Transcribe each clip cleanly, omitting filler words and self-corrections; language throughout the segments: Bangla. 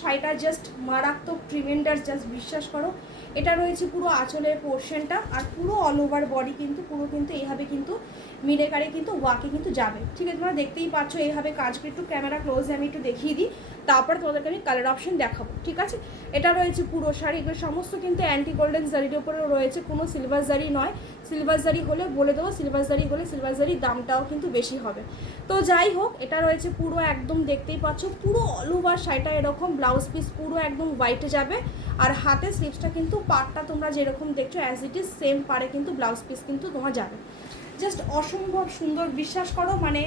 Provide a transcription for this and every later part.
শাড়িটা জাস্ট মারাত্মক ট্রিমেন্ডাস, জাস্ট বিশ্বাস করো। এটা রয়েছে পুরো আঁচলের পোর্শনটা, আর পুরো অল ওভার বডি কিন্তু পুরো কিন্তু এইভাবে কিন্তু মিনেকারে কিন্তু ওয়াকে কিন্তু যাবে। ঠিক আছে, তোমরা দেখতেই পাচ্ছ এইভাবে কাজ করে। একটু ক্যামেরা ক্লোজে আমি একটু দেখিয়ে দিই, তারপর তোমাদেরকে আমি কালার অপশন দেখাবো। ঠিক আছে, এটা রয়েছে পুরো শাড়ি, এগুলো সমস্ত কিন্তু অ্যান্টি গোল্ডেন জারির উপরেও রয়েছে, কোনো সিলভার জারি নয়। সিলভার জারি হলে বলে দেবো, সিলভার জারি হলে সিলভার জারির দামটাও কিন্তু বেশি হবে। তো যাই হোক, এটা রয়েছে পুরো একদম দেখতেই পাচ্ছ পুরো অল ওভার শাড়িটা এরকম, ব্লাউজ পিস পুরো একদম হোয়াইটে যাবে, আর হাতে স্লিভসটা কিন্তু পাড়টা তোমরা যেরকম দেখছো অ্যাজ ইট ইজ সেম পারে কিন্তু ব্লাউজ পিস কিন্তু তোমার যাবে। জাস্ট অসম্ভব সুন্দর, বিশ্বাস করো। মানে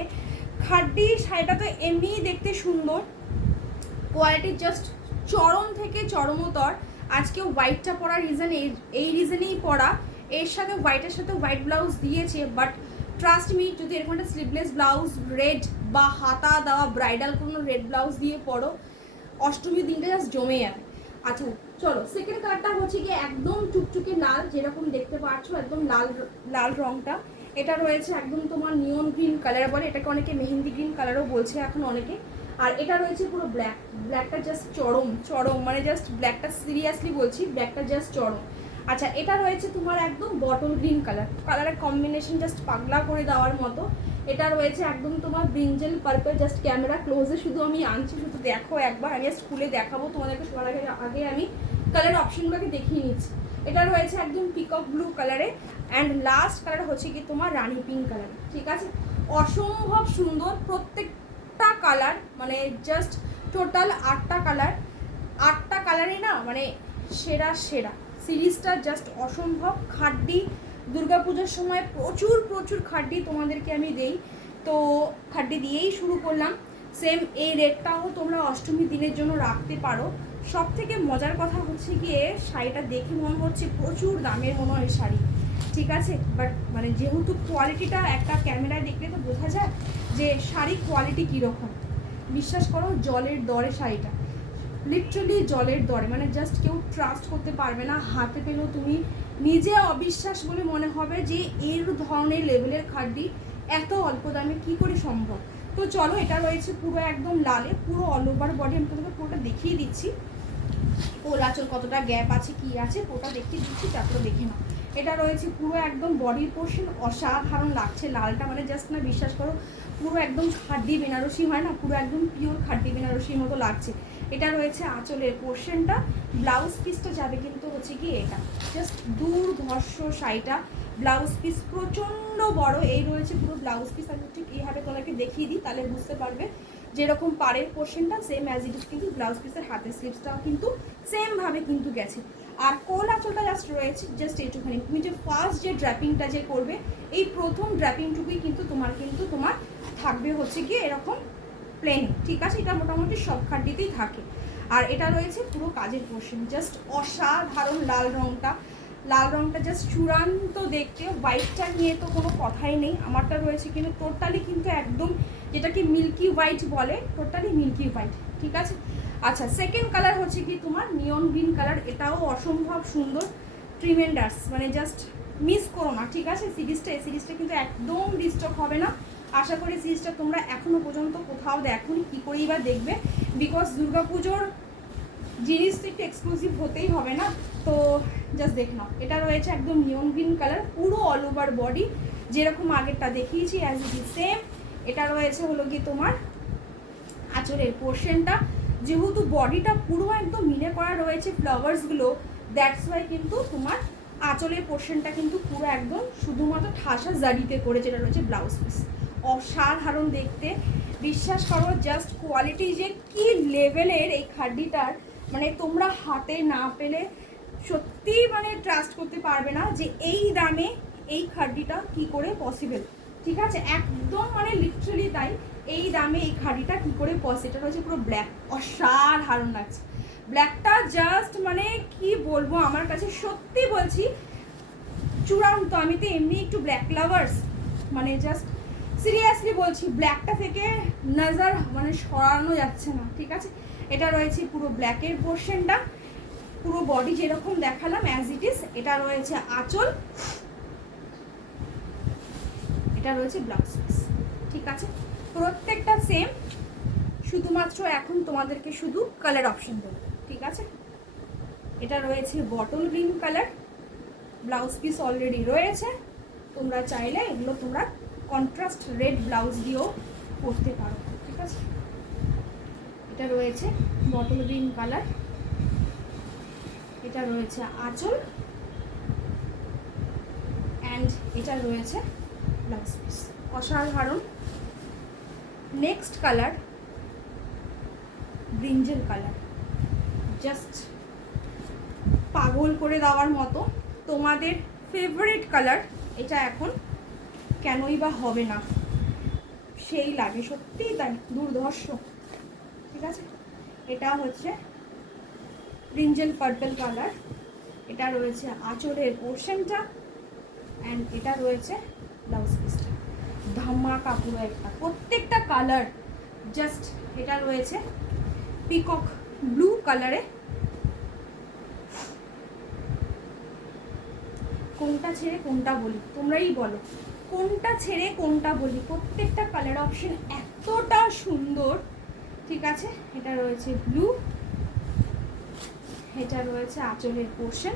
খাড্ডি শাড়িটা তো এমনিই দেখতে সুন্দর, কোয়ালিটি জাস্ট চরম থেকে চরমতর। আজকে হোয়াইটটা পরার রিজন এই রিজনেই পরা, এর সাথে হোয়াইটের সাথে হোয়াইট ব্লাউজ দিয়েছে, বাট ট্রাস্ট মি, যদি এরকম একটা স্লিভলেস ব্লাউজ রেড বা হাতা দেওয়া ব্রাইডাল কোনো রেড ব্লাউজ দিয়ে পরো, অষ্টমীর দিনটা জাস্ট জমে যাবে। আচ্ছা চলো, সেকেন্ড কালারটা হচ্ছে কি একদম টুকটুকে লাল, যেরকম দেখতে পাচ্ছ একদম লাল লাল রংটা। এটা রয়েছে একদম তোমার নিয়ন গ্রিন কালার বলে, এটাকে অনেকে মেহেন্দি গ্রিন কালারও বলছে এখন অনেকে। আর এটা রয়েছে পুরো ব্ল্যাক, ব্ল্যাকটা জাস্ট চরম চরম, মানে জাস্ট ব্ল্যাকটা সিরিয়াসলি বলছি, ব্ল্যাকটা জাস্ট চরম। আচ্ছা, এটা রয়েছে তোমার একদম বটল গ্রিন কালার, কালারের কম্বিনেশন জাস্ট পাগলা করে দেওয়ার মতো। এটা রয়েছে একদম তোমার ব্রিঞ্জেল পার্পল, জাস্ট ক্যামেরা ক্লোজে শুধু আমি আনছি, শুধু দেখো একবার, আমি স্কুলে দেখাবো তোমাদেরকে সবার আগে আমি কালার অপশনগুলোকে দেখিয়ে নিচ্ছি। এটা রয়েছে একদম পিকক ব্লু কালারে, অ্যান্ড লাস্ট কালার হচ্ছে কি তোমার রানি পিঙ্ক কালারে। ঠিক আছে, অসম্ভব সুন্দর প্রত্যেকটা কালার, মানে জাস্ট টোটাল 8টা কালার, 8টা কালারই না মানে সেরা সেরা। সিরিজটা জাস্ট অসম্ভব। খাড্ডি দুর্গাপুজোর সময় প্রচুর প্রচুর খাড্ডি তোমাদেরকে আমি দেই, তো খাড্ডি দিয়েই শুরু করলাম। সেম এই রেটটাও তোমরা অষ্টমী দিনের জন্য রাখতে পারো। সব থেকে মজার কথা হচ্ছে গিয়ে শাড়িটা দেখে মনে হচ্ছে প্রচুর দামের মনে হয় শাড়ি, ঠিক আছে, বাট মানে যেহেতু কোয়ালিটিটা একটা ক্যামেরায় দেখলে তো বোঝা যায় যে শাড়ি কোয়ালিটি কীরকম। বিশ্বাস করো, জলের দরে শাড়িটা, লিটারালি জলের দরে, মানে জাস্ট কেউ ট্রাস্ট করতে পারবে না। হাতে পেলেও তুমি নিজে অবিশ্বাস বলে মনে হবে যে এর ধরনের লেভেলের খাড্ডি এত অল্প দামে কী করে সম্ভব। তো চলো, এটা রয়েছে পুরো একদম লালে, পুরো অল ওভার বডি, আমি তোমাকে পুরোটা দেখিয়ে দিচ্ছি। ওলাচল কতটা গ্যাপ আছে কি আছে পুরোটা দেখিয়ে দিচ্ছি, তারপরে দেখে নাও। এটা রয়েছে পুরো একদম বডির পোর্শন, অসাধারণ লাগছে লালটা, মানে জাস্ট না বিশ্বাস করো পুরো একদম খাড্ডি বেনারসি হয় না, পুরো একদম পিওর খাড্ডি বেনারসির মতো লাগছে। এটা রয়েছে আঁচলের পোর্শনটা, ব্লাউজ পিসটা যাবে কিন্তু হচ্ছে কি এটা জাস্ট দুর্ধর্ষ শাড়িটা, ব্লাউজ পিস প্রচণ্ড বড়, এই রয়েছে পুরো ব্লাউজ পিস। আমি ঠিক এইভাবে তোমাকে দেখিয়ে দিই, তাহলে বুঝতে পারবে যেরকম পাড়ের পোর্শনটা সেম অ্যাজ ইট ইজ, কিন্তু ব্লাউজ পিসের হাতের স্লিভসটাও কিন্তু সেমভাবে কিন্তু গেছে। আর কোল আঁচলটা জাস্ট রয়েছে জাস্ট এইটুখানি, তুমি যে ফার্স্ট যে ড্র্যাপিংটা যে করবে এই প্রথম ড্র্যাপিংটুকুই কিন্তু তোমার থাকবে হচ্ছে গিয়ে এরকম প্লেন। ঠিক আছে, এটা মোটামুটি সব খাড্ডিতেই থাকে। আর এটা রয়েছে পুরো কাজের পোর্শন, জাস্ট অসাধারণ লাল রঙটা, লাল রঙটা জাস্ট চূড়ান্ত দেখতে। হোয়াইটটা নিয়ে তো কোনো কথাই নেই, আমারটা রয়েছে কিন্তু টোটালি কিন্তু একদম যেটাকে মিল্কি হোয়াইট বলে, টোটালি মিল্কি হোয়াইট। ঠিক আছে, আচ্ছা সেকেন্ড কালার হচ্ছে কি তোমার নিয়ন গ্রিন কালার, এটাও অসম্ভব সুন্দর, ট্রিমেন্ডাস, মানে জাস্ট মিস করো না। ঠিক আছে, এই সিরিজটা কিন্তু একদম ডিস্টার্ব হবে না। আশা করি সিরিজটা তোমরা এখনও পর্যন্ত কোথাও দেখোনি, কী করেই বা দেখবে, বিকজ দুর্গাপুজোর জিনিস তো একটু এক্সক্লুসিভ হতেই হবে না, তো জাস্ট দেখে নাও। এটা রয়েছে একদম নিয়ন গ্রিন কালার, পুরো অল ওভার বডি যেরকম আগেরটা দেখিয়েছি অ্যাজ ইট ইজ সেম। এটা রয়েছে হলো কি তোমার আঁচলের পোর্শনটা, যেহেতু বডিটা পুরো একদম মিনে করা রয়েছে ফ্লাওয়ার্সগুলো, দ্যাটস ওয়াই কিন্তু তোমার আঁচলের পোর্শনটা কিন্তু পুরো একদম শুধুমাত্র ঠাসা জারিতে করে, যেটা রয়েছে ব্লাউজ পিস, অসাধারণ দেখতে। বিশ্বাস করো, জাস্ট কোয়ালিটি যে কি লেভেলের এই খাড্ডিটার, মানে তোমরা হাতে না পেলে সত্যি মানে ট্রাস্ট করতে পারবে না যে এই দামে এই খাড্ডিটা কি করে পসিবল। ঠিক আছে, একদম মানে লিটারালি তাই, এই দামে এই খাড়িটা কী করে পসিবল। এটা রয়েছে পুরো ব্ল্যাক, অসাধারণ লাগছে ব্ল্যাকটা, জাস্ট মানে কি বলবো, আমার কাছে সত্যি বলছি চূড়ান্ত। আমি তো এমনি একটু ব্ল্যাক লাভার্স, মানে জাস্ট সিরিয়াসলি বলছি, ব্ল্যাকটা থেকে নজর মানে সরানো যাচ্ছে না। ঠিক আছে, এটা রয়েছে পুরো ব্ল্যাকের পোর্শনটা, পুরো বডি যেরকম দেখালাম অ্যাজ ইট ইজ। এটা রয়েছে আঁচল, এটা রয়েছে ব্লাউজ পিস। ঠিক আছে, প্রত্যেকটা সেম শুধুমাত্র এখন তোমাদেরকে শুধু কালার অপশন দেবো, ঠিক আছে। এটা রয়েছে bottle green colour, blouse piece already রয়েছে, তোমরা চাইলে এগুলো তোমরা কন্ট্রাস্ট রেড ব্লাউজ দিয়েও করতে পারো, ঠিক আছে। এটা রয়েছে বটল গ্রিন কালার, এটা রয়েছে আঁচল, অ্যান্ড এটা রয়েছে ব্লাউজ পিস। অসাধারণ। Next colour brinjal colour, just পাগল করে দেওয়ার মতো তোমাদের ফেভারিট কালার। এটা এখন কেনই বা হবে না, সেই লাগে, সত্যিই তাই, দুর্ধর্ষ, ঠিক আছে। এটা হচ্ছে ব্রিঞ্জেল পার্পল কালার, এটা রয়েছে আঁচলের পোর্শনটা, অ্যান্ড এটা রয়েছে ব্লাউজ পিসটা। ধামাকা পুরো একটা, প্রত্যেকটা কালার জাস্ট। এটা রয়েছে পিকক ব্লু কালারে, কোনটা ছেড়ে কোনটা বলি, তোমরাই বলো কোনটা ছেড়ে কোনটা বলি। প্রত্যেকটা কালার অপশন এতটা সুন্দর, ঠিক আছে। এটা রয়েছে ব্লু, এটা রয়েছে আঁচলের পোর্শন,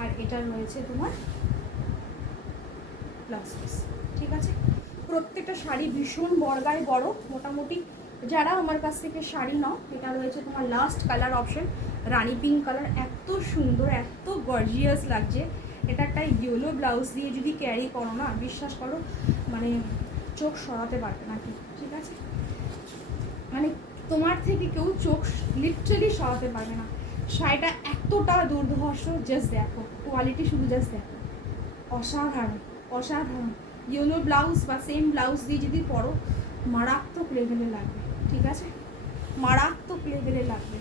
আর এটা রয়েছে তোমার ব্লাউজ পিস, ঠিক আছে। প্রত্যেকটা শাড়ি ভীষণ বড়গায় বড়, মোটামুটি যারা আমার কাছ থেকে শাড়ি নাও। এটা রয়েছে তোমার লাস্ট কালার অপশন রানি পিঙ্ক কালার, এত সুন্দর, এত গর্জিয়াস লাগছে। এটা একটা ইয়েলো ব্লাউজ দিয়ে যদি ক্যারি করো না, বিশ্বাস করো মানে চোখ সরাতে পারবে না, ঠিক আছে। মানে তোমার থেকে কেউ চোখ লিটারালি সরাতে পারবে না। শাড়িটা এতটা দুর্ধর্ষ, জাস্ট দেখো কোয়ালিটি, শুধু জাস্ট দেখো, অসাধারণ অসাধারণ। ইয়েলো ব্লাউজ বা সেম ব্লাউজ দিয়ে যদি পরো, মারাত্মক লেভেলে লাগবে, ঠিক আছে, মারাত্মক লেভেলে লাগবে।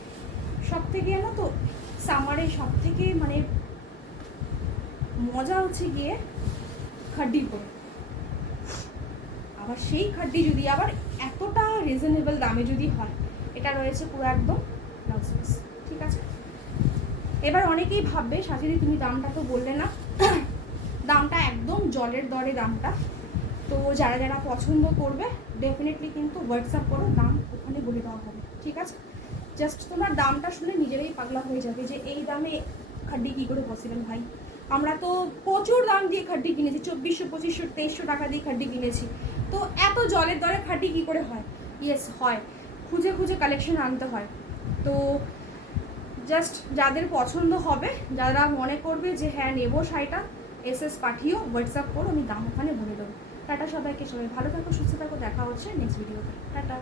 সব থেকে জানো তো সামারে সব থেকে মানে মজা হচ্ছে গিয়ে খাড্ডি পরে, আবার সেই খাড্ডি যদি আবার এতটা রিজনেবল দামে যদি হয়। এটা রয়েছে পুরো একদম ব্লাউজ পিস, ঠিক আছে। এবার অনেকেই ভাববে সাথীদি তুমি দামটা তো বললে না। দামটা একদম জলের দরে দামটা, তো যারা যারা পছন্দ করবে ডেফিনেটলি কিন্তু হোয়াটসঅ্যাপ করো, দাম ওখানে বলে দেওয়া হবে, ঠিক আছে। জাস্ট তোমার দামটা শুনে নিজেরাই পাগলা হয়ে যাবে যে এই দামে খাড্ডি কী করে পসিবল ভাই। আমরা তো প্রচুর দাম দিয়ে খাড্ডি কিনেছি, 2400, 2500, 2300 টাকা দিয়ে খাড্ডি কিনেছি, তো এত জলের দরে খাড্ডি কী করে হয়? ইয়েস হয়, খুঁজে খুঁজে কালেকশন আনতে হয়। তো জাস্ট যাদের পছন্দ হবে, যারা মনে করবে যে হ্যাঁ নেবো শাড়িটা, এসএস পাঠিও, হোয়াটসঅ্যাপ করো, আমি দাম ওখানে বলে দেবো। টাটা সবাইকে, সবাই ভালো থাকো, সুস্থ থাকো, দেখা হচ্ছে নেক্সট ভিডিওতে, টাটা।